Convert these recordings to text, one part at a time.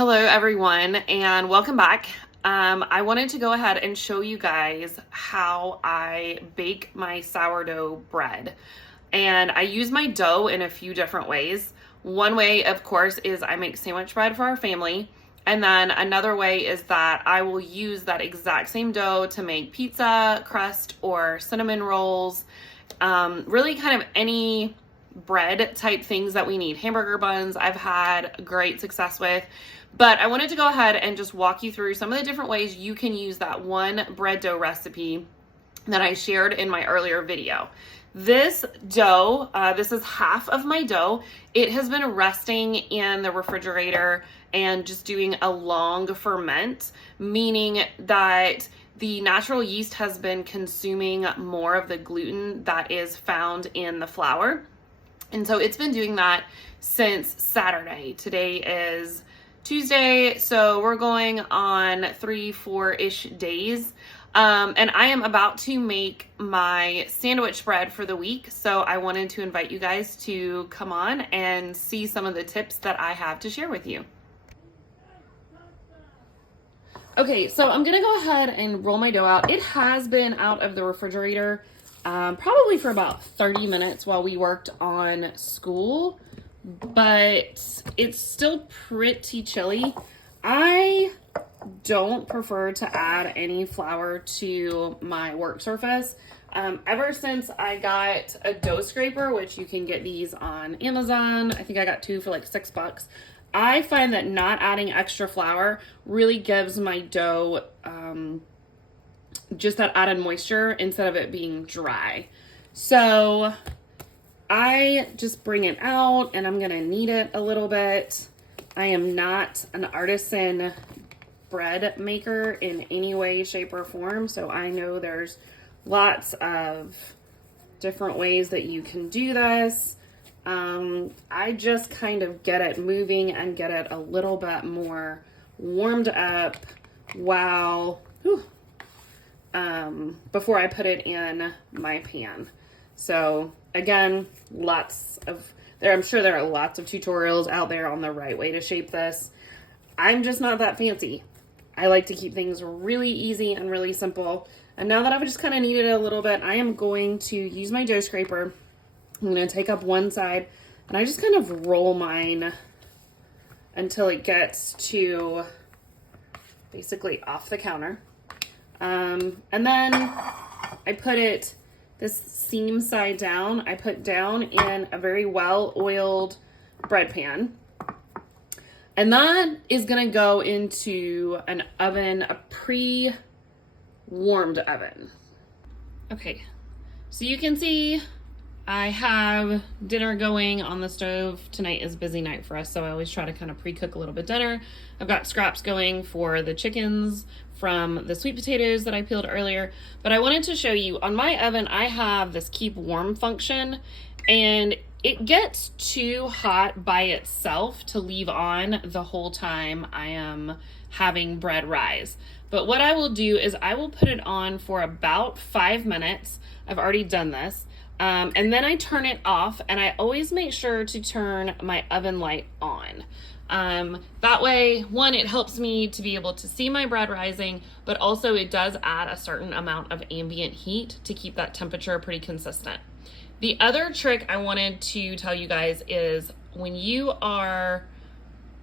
Hello everyone and welcome back. I wanted to go ahead and show you guys how I bake my sourdough bread. And I use my dough in a few different ways. One way, of course, is I make sandwich bread for our family. And then another way is that I will use that exact same dough to make pizza, crust, or cinnamon rolls. Really kind of any bread type things that we need. Hamburger buns I've had great success with. But I wanted to go ahead and just walk you through some of the different ways you can use that one bread dough recipe that I shared in my earlier video. This dough, this is half of my dough. It has been resting in the refrigerator and just doing a long ferment, meaning that the natural yeast has been consuming more of the gluten that is found in the flour. And so it's been doing that since Saturday. Today is Tuesday, so we're going on 3-4-ish days. And I am about to make my sandwich bread for the week. So I wanted to invite you guys to come on and see some of the tips that I have to share with you. Okay, so I'm gonna go ahead and roll my dough out. It has been out of the refrigerator probably for about 30 minutes while we worked on school, but it's still pretty chilly. I don't prefer to add any flour to my work surface. Ever since I got a dough scraper, which you can get these on Amazon, I think I got 2 for like $6. I find that not adding extra flour really gives my dough just that added moisture instead of it being dry. So I just bring it out and I'm gonna knead it a little bit. I am not an artisan bread maker in any way, shape, or form, so I know there's lots of different ways that you can do this. I just kind of get it moving and get it a little bit more warmed up while before I put it in my pan. So again, I'm sure there are lots of tutorials out there on the right way to shape this. I'm just not that fancy. I like to keep things really easy and really simple. And now that I've just kind of kneaded it a little bit, I am going to use my dough scraper. I'm going to take up one side and I just kind of roll mine until it gets to basically off the counter. And then I put it this seam side down. I put down in a very well-oiled bread pan. And that is going to go into an oven, a pre-warmed oven. Okay, so you can see I have dinner going on the stove. Tonight is a busy night for us, so I always try to kind of pre-cook a little bit dinner. I've got scraps going for the chickens from the sweet potatoes that I peeled earlier. But I wanted to show you, on my oven, I have this keep warm function, and it gets too hot by itself to leave on the whole time I am having bread rise. But what I will do is I will put it on for about 5 minutes. I've already done this. And then I turn it off, and I always make sure to turn my oven light on. That way, one, it helps me to be able to see my bread rising, but also it does add a certain amount of ambient heat to keep that temperature pretty consistent. The other trick I wanted to tell you guys is when you are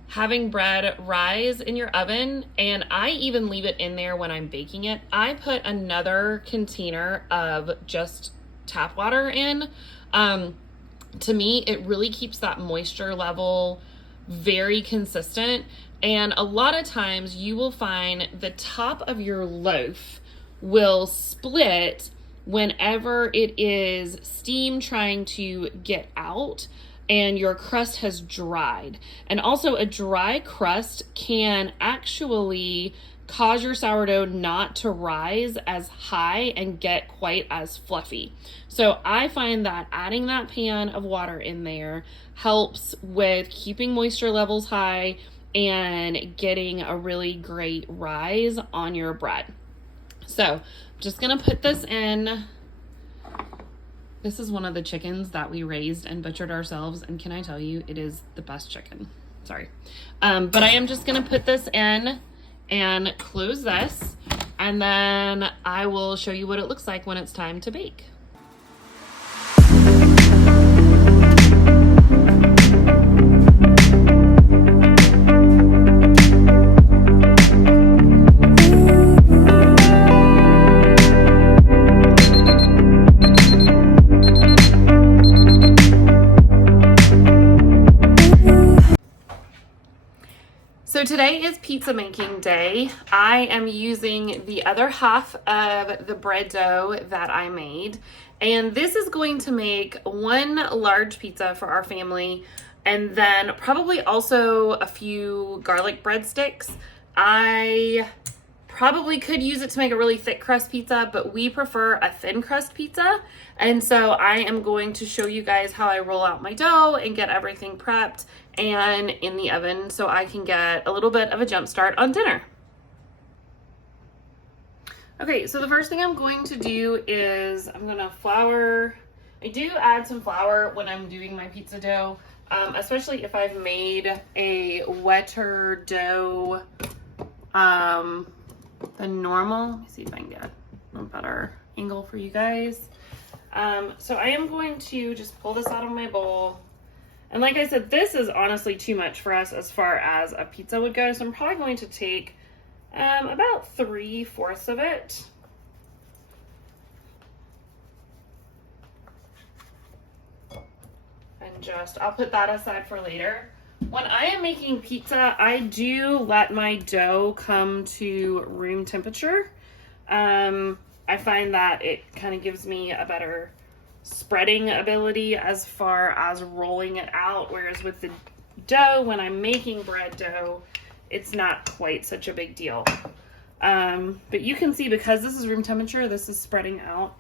having bread rise in your oven, and I even leave it in there when I'm baking it, I put another container of just tap water in. To me, it really keeps that moisture level very consistent. And a lot of times you will find the top of your loaf will split whenever it is steam trying to get out and your crust has dried. And also a dry crust can actually cause your sourdough not to rise as high and get quite as fluffy. So I find that adding that pan of water in there helps with keeping moisture levels high and getting a really great rise on your bread. So I'm just gonna put this in. This is one of the chickens that we raised and butchered ourselves, and can I tell you, it is the best chicken. sorry. But I am just gonna put this in and close this, and then I will show you what it looks like when it's time to bake. So today is pizza making day. I am using the other half of the bread dough that I made, and this is going to make one large pizza for our family, and then probably also a few garlic breadsticks. I probably could use it to make a really thick crust pizza, but we prefer a thin crust pizza. And so I am going to show you guys how I roll out my dough and get everything prepped and in the oven so I can get a little bit of a jump start on dinner. Okay, so the first thing I'm going to do is I'm gonna flour. I do add some flour when I'm doing my pizza dough, especially if I've made a wetter dough than normal. Let me see if I can get a better angle for you guys. So I am going to just pull this out of my bowl. And like I said, this is honestly too much for us as far as a pizza would go. So I'm probably going to take about 3/4 of it. And just, I'll put that aside for later. When I am making pizza, I do let my dough come to room temperature. I find that it kind of gives me a better spreading ability as far as rolling it out, whereas with the dough, when I'm making bread dough, it's not quite such a big deal. But you can see, because this is room temperature, this is spreading out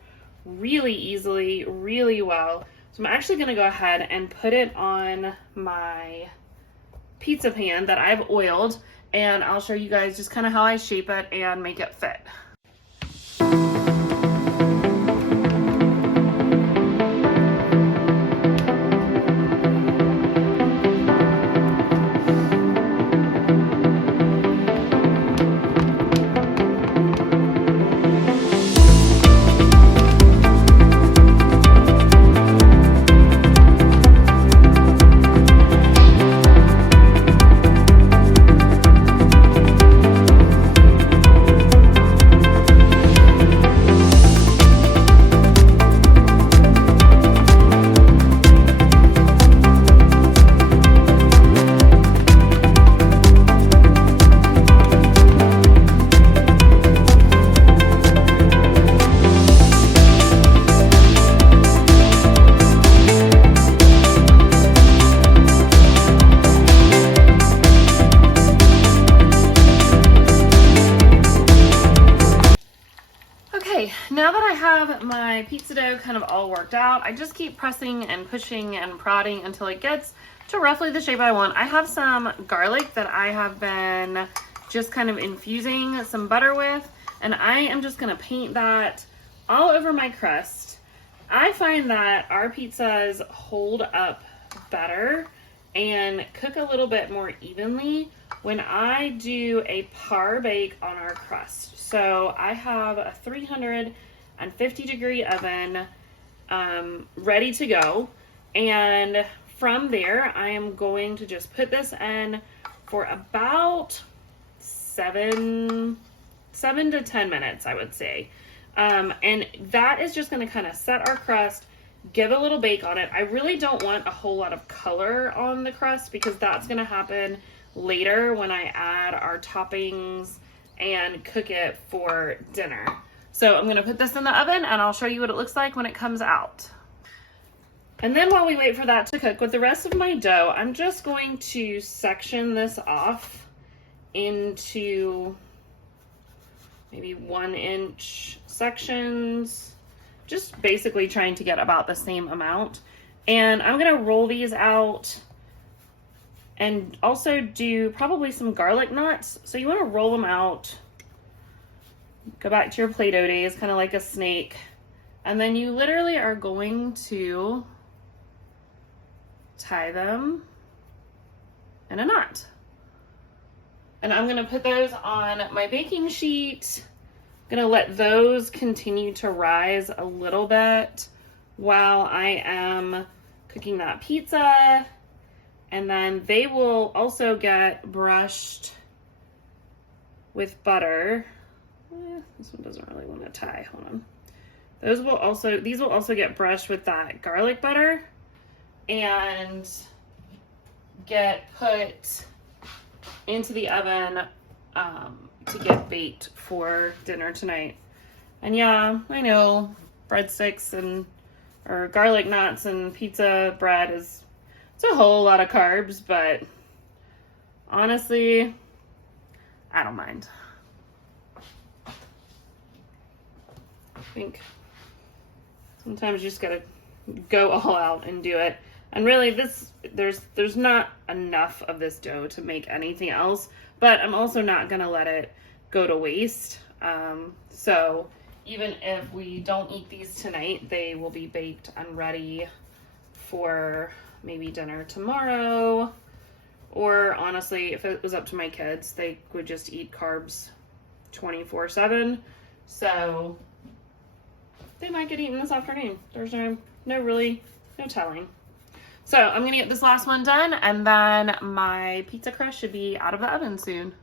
really easily, really well. So I'm actually going to go ahead and put it on my pizza pan that I've oiled, and I'll show you guys just kind of how I shape it and make it fit. Now that I have my pizza dough kind of all worked out, I just keep pressing and pushing and prodding until it gets to roughly the shape I want. I have some garlic that I have been just kind of infusing some butter with, and I am just gonna paint that all over my crust. I find that our pizzas hold up better and cook a little bit more evenly when I do a par bake on our crust. So I have a 350-degree oven ready to go, and from there I am going to just put this in for about 7 to 10 minutes, I would say. And that is just going to kind of set our crust, give a little bake on it. I really don't want a whole lot of color on the crust because that's going to happen later when I add our toppings and cook it for dinner. So I'm going to put this in the oven and I'll show you what it looks like when it comes out. And then while we wait for that to cook, with the rest of my dough, I'm just going to section this off into maybe 1-inch sections, just basically trying to get about the same amount. And I'm gonna roll these out and also do probably some garlic knots. So you wanna roll them out, go back to your Play-Doh days, kind of like a snake. And then you literally are going to tie them and a knot. And I'm gonna put those on my baking sheet. I'm gonna let those continue to rise a little bit while I am cooking that pizza. And then they will also get brushed with butter. This one doesn't really want to tie, hold on. These will also get brushed with that garlic butter and get put into the oven to get baked for dinner tonight. And yeah, I know breadsticks or garlic knots and pizza bread it's a whole lot of carbs, but honestly, I don't mind. I think sometimes you just gotta go all out and do it. And really there's not enough of this dough to make anything else, but I'm also not gonna let it go to waste. So even if we don't eat these tonight, they will be baked and ready for maybe dinner tomorrow. Or honestly, if it was up to my kids, they would just eat carbs 24/7. So they might get eaten this afternoon. There's no telling. So I'm gonna get this last one done, and then my pizza crust should be out of the oven soon.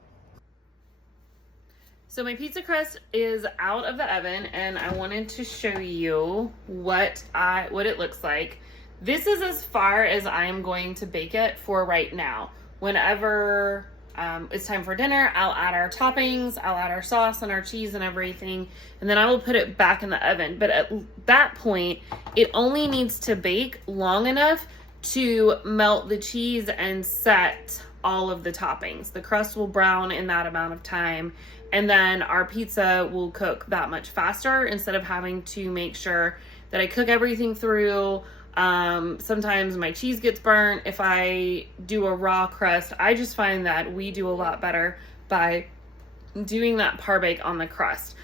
So my pizza crust is out of the oven, and I wanted to show you what it looks like. This is as far as I am going to bake it for right now. Whenever it's time for dinner, I'll add our toppings, I'll add our sauce and our cheese and everything, and then I will put it back in the oven. But at that point, it only needs to bake long enough to melt the cheese and set all of the toppings. The crust will brown in that amount of time, and then our pizza will cook that much faster instead of having to make sure that I cook everything through. Sometimes my cheese gets burnt if I do a raw crust. I just find that we do a lot better by doing that par bake on the crust.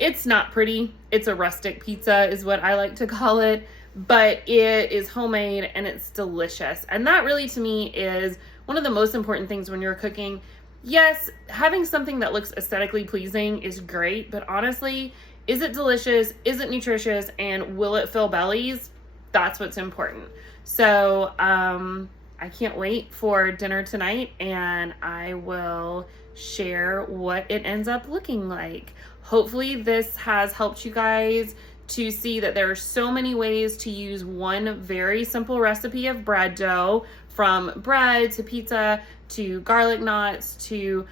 It's not pretty. It's a rustic pizza is what I like to call it, but it is homemade and it's delicious. And that really to me is one of the most important things when you're cooking. Yes, having something that looks aesthetically pleasing is great, but honestly, is it delicious? Is it nutritious? And will it fill bellies? That's what's important. So I can't wait for dinner tonight, and I will share what it ends up looking like. Hopefully this has helped you guys to see that there are so many ways to use one very simple recipe of bread dough, from bread to pizza to garlic knots to,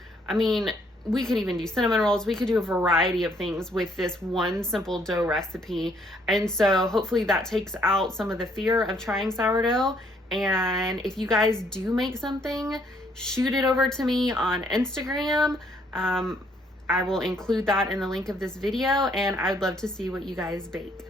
we could even do cinnamon rolls. We could do a variety of things with this one simple dough recipe. And so hopefully that takes out some of the fear of trying sourdough. And if you guys do make something, shoot it over to me on Instagram. I will include that in the link of this video, and I'd love to see what you guys bake.